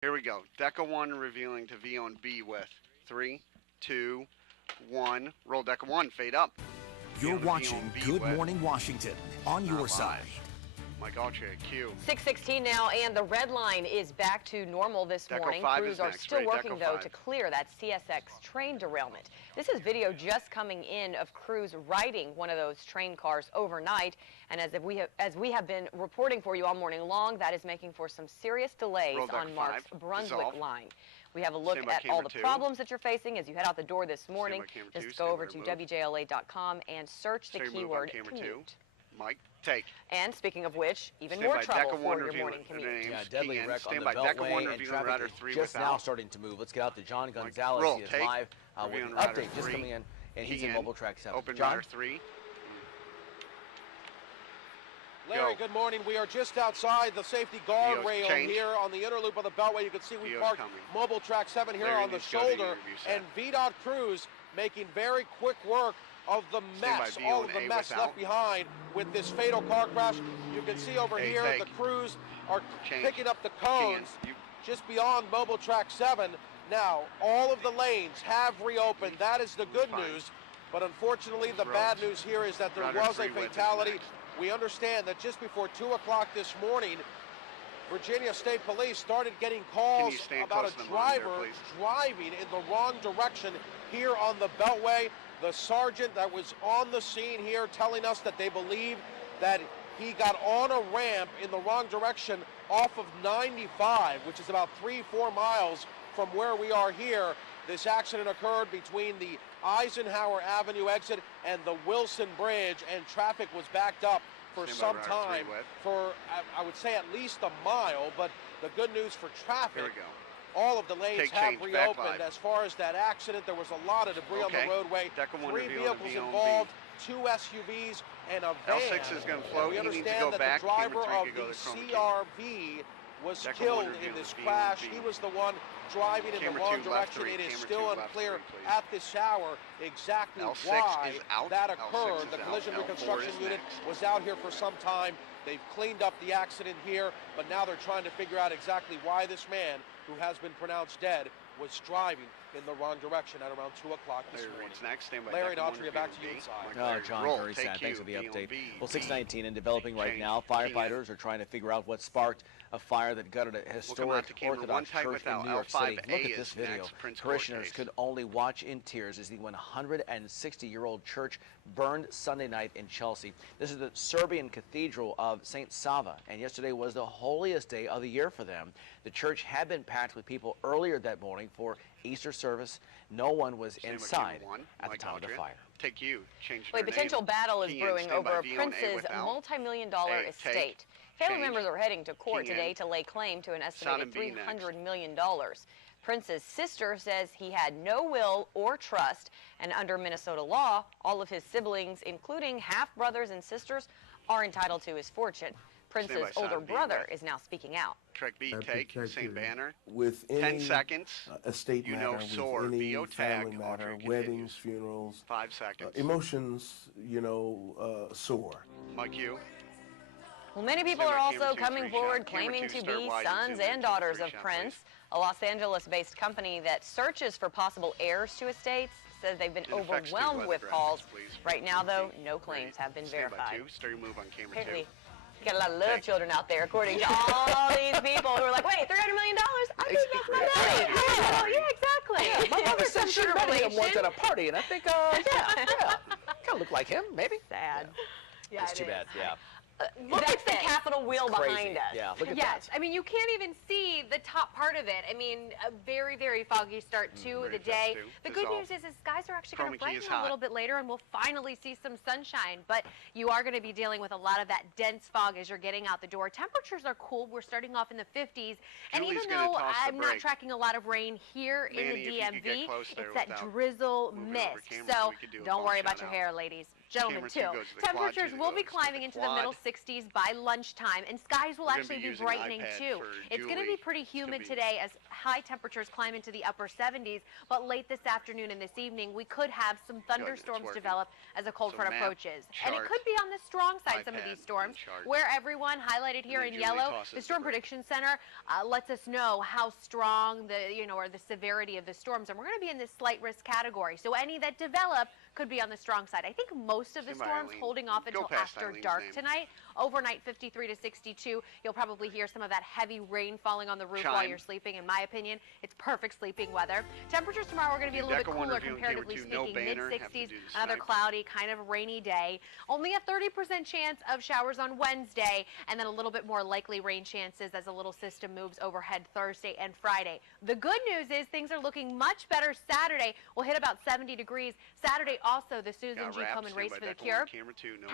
Here we go. Deca 1 revealing to V on B with 3, 2, 1. Roll Deca 1, fade up. You're watching Good Morning Washington on your side. Mike Altria, Q. 6:16 now, and the red line is back to normal this Deco morning. 5 Crews is are next, still right? working, Deco though, 5. to clear that CSX train derailment. This is video just coming in of crews riding one of those train cars overnight. And as we have been reporting for you all morning long, that is making for some serious delays on Mark's Brunswick line. We have a look at all the problems that you're facing as you head out the door this morning. Just go over to WJLA.com and search the keyword commute. Mike, take. And speaking of which, even more trouble for your morning commute. Yeah, deadly wreck on the Beltway, and traffic is just now starting to move. Let's get out to John Gonzalez. He is live with an update just coming in, and he's in Mobile Track 7. Open John? 3. Larry, good morning. We are just outside the safety guardrail here on the inner loop of the Beltway. You can see we parked Mobile Track 7 here on the shoulder, and VDOT crews making very quick work of the mess, all of the mess left behind with this fatal car crash. You can see over here the crews are picking up the cones just beyond Mobile Track 7. Now, all of the lanes have reopened. That is the good news. But unfortunately, the bad news here is that there was a fatality. We understand that just before 2 o'clock this morning, Virginia State Police started getting calls about a driver driving in the wrong direction here on the Beltway. The sergeant that was on the scene here telling us that they believe that he got on a ramp in the wrong direction off of 95, which is about 3-4 miles from where we are here. This accident occurred between the Eisenhower Avenue exit and the Wilson Bridge, and traffic was backed up for some time, for I would say at least a mile. But the good news for traffic, all of the lanes have reopened. As far as that accident, there was a lot of debris on the roadway. 3 vehicles involved, 2 SUVs and a van. L6 is going to float. We understand that the driver of the CRV was killed in this crash. He was the one driving in the wrong direction. It is still unclear at this hour exactly why that occurred. The collision reconstruction unit was out here for some time. They've cleaned up the accident here, but now they're trying to figure out exactly why this man, who has been pronounced dead, was driving in the wrong direction at around 2 o'clock this morning. Larry and Altria, back to you inside. Oh, John, very sad. Thanks for the update. Well, 6:19 and developing right now. Firefighters are trying to figure out what sparked a fire that gutted a historic Orthodox church in New York City. Look at this video. Parishioners could only watch in tears as the 160-year-old church burned Sunday night in Chelsea. This is the Serbian Cathedral of St. Sava, and yesterday was the holiest day of the year for them. The church had been packed with people earlier that morning for Easter service. No one was inside at the time of the fire. A potential battle is brewing over a prince's multi-million-dollar estate. Family members are heading to court today to lay claim to an estimated $300 million. Prince's sister says he had no will or trust, and under Minnesota law, all of his siblings, including half-brothers and sisters, are entitled to his fortune. Prince's older brother is now speaking out. Track B, take, same banner. With any 10 seconds, estate matter, with any family matter, weddings, funerals, 5 seconds. Emotions, soar. Mike, you. Well, many people are also coming forward claiming to be sons and daughters of Prince. A Los Angeles-based company that searches for possible heirs to estates says they've been overwhelmed with calls. Right now, though, no claims have been verified. Apparently, you got a lot of love children out there, according to all these people who are like, wait, $300 million? I think that's my money. Oh, yeah, exactly. Yeah, my mother said she met him once at a party, and I think, yeah, kind of look like him, maybe. Sad. Yeah, it's too bad, yeah. That's the Capitol wheel behind us. Yeah, look at that. Yes, I mean, you can't even see the top part of it. I mean, a very, very foggy start to the day. The good news is skies are actually going to brighten a little bit later, and we'll finally see some sunshine. But you are going to be dealing with a lot of that dense fog as you're getting out the door. Temperatures are cool. We're starting off in the 50s. And even though I'm not tracking a lot of rain here in the DMV, it's that drizzle mist. So don't worry about your hair, ladies. gentlemen, too. Temperatures will be climbing into the middle 60s by lunchtime, and skies will actually be brightening, too. It's going to be pretty humid today as high temperatures climb into the upper 70s, but late this afternoon and this evening, we could have some thunderstorms develop as a cold front approaches. And it could be on the strong side, some of these storms, where everyone highlighted here in yellow. The Storm Prediction Center lets us know how strong or the severity of the storms, and we're going to be in this slight risk category. So any that develop could be on the strong side. I think most of the storms holding off until after dark tonight. Overnight 53 to 62. You'll probably hear some of that heavy rain falling on the roof while you're sleeping. In my opinion, it's perfect sleeping weather. Temperatures tomorrow are going to be a little bit cooler, comparatively speaking. Mid-60s, another cloudy, kind of rainy day. Only a 30% chance of showers on Wednesday, and then a little bit more likely rain chances as a little system moves overhead Thursday and Friday. The good news is things are looking much better Saturday. We'll hit about 70 degrees. Saturday also, the Susan G. Komen Race for the Cure.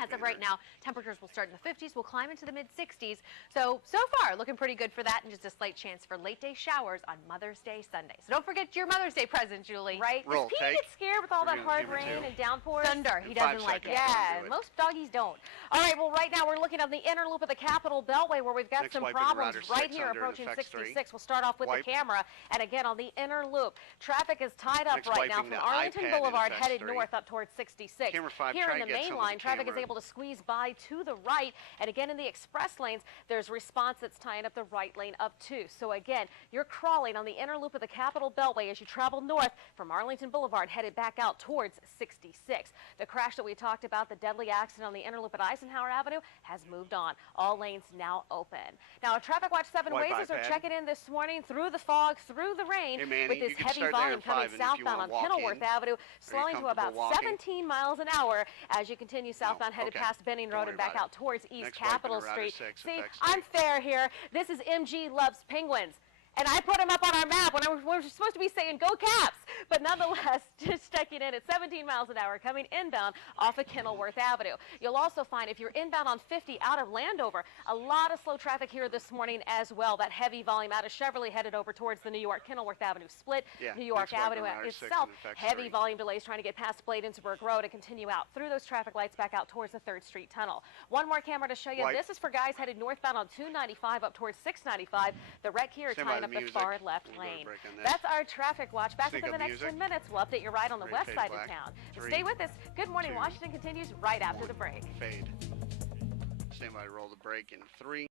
As of right now, temperatures will start in the 50s. We'll climb into the mid-60s. So far, looking pretty good for that, and just a slight chance for late-day showers on Mother's Day Sunday. So don't forget your Mother's Day present, Julie. Right? Does Pete get scared with all that hard rain and downpours? Thunder. He doesn't like it. Yeah, most doggies don't. All right, well, right now we're looking at the inner loop of the Capitol Beltway where we've got some problems right here approaching 66. We'll start off with the camera. And again, on the inner loop, traffic is tied up right now from Arlington Boulevard headed north up towards 66. Here in the main line, traffic is able to squeeze by to the right. And again, in the express lanes, there's response that's tying up the right lane up too. So again, you're crawling on the inner loop of the Capitol Beltway as you travel north from Arlington Boulevard headed back out towards 66. The crash that we talked about, the deadly accident on the inner loop at Eisenhower Avenue, has moved on. All lanes now open. Now, Traffic Watch 7 Wazers are checking in this morning through the fog, through the rain, with this heavy volume coming southbound on Kenilworth Avenue, slowing to about 17 miles an hour as you continue southbound headed past Benning Road and back out towards East Capitol Street. See, I'm fair here. This is MG Loves Penguins. And I put them up on our map when we're supposed to be saying go Caps. But nonetheless, just checking in at 17 miles an hour coming inbound off of Kenilworth Avenue. You'll also find if you're inbound on 50 out of Landover, a lot of slow traffic here this morning as well. That heavy volume out of Chevrolet headed over towards the New York Kenilworth Avenue split. New York Avenue itself, heavy volume delays trying to get past Bladensburg Road and continue out through those traffic lights back out towards the 3rd Street Tunnel. One more camera to show you. This is for guys headed northbound on 295 up towards 695. The wreck here tying up the far left lane. That's our traffic watch. Back within the next 10 minutes. We'll update your ride on the west side of town. Stay with us. Good Morning Washington continues right after the break. Fade. Stand by to roll the break in 3.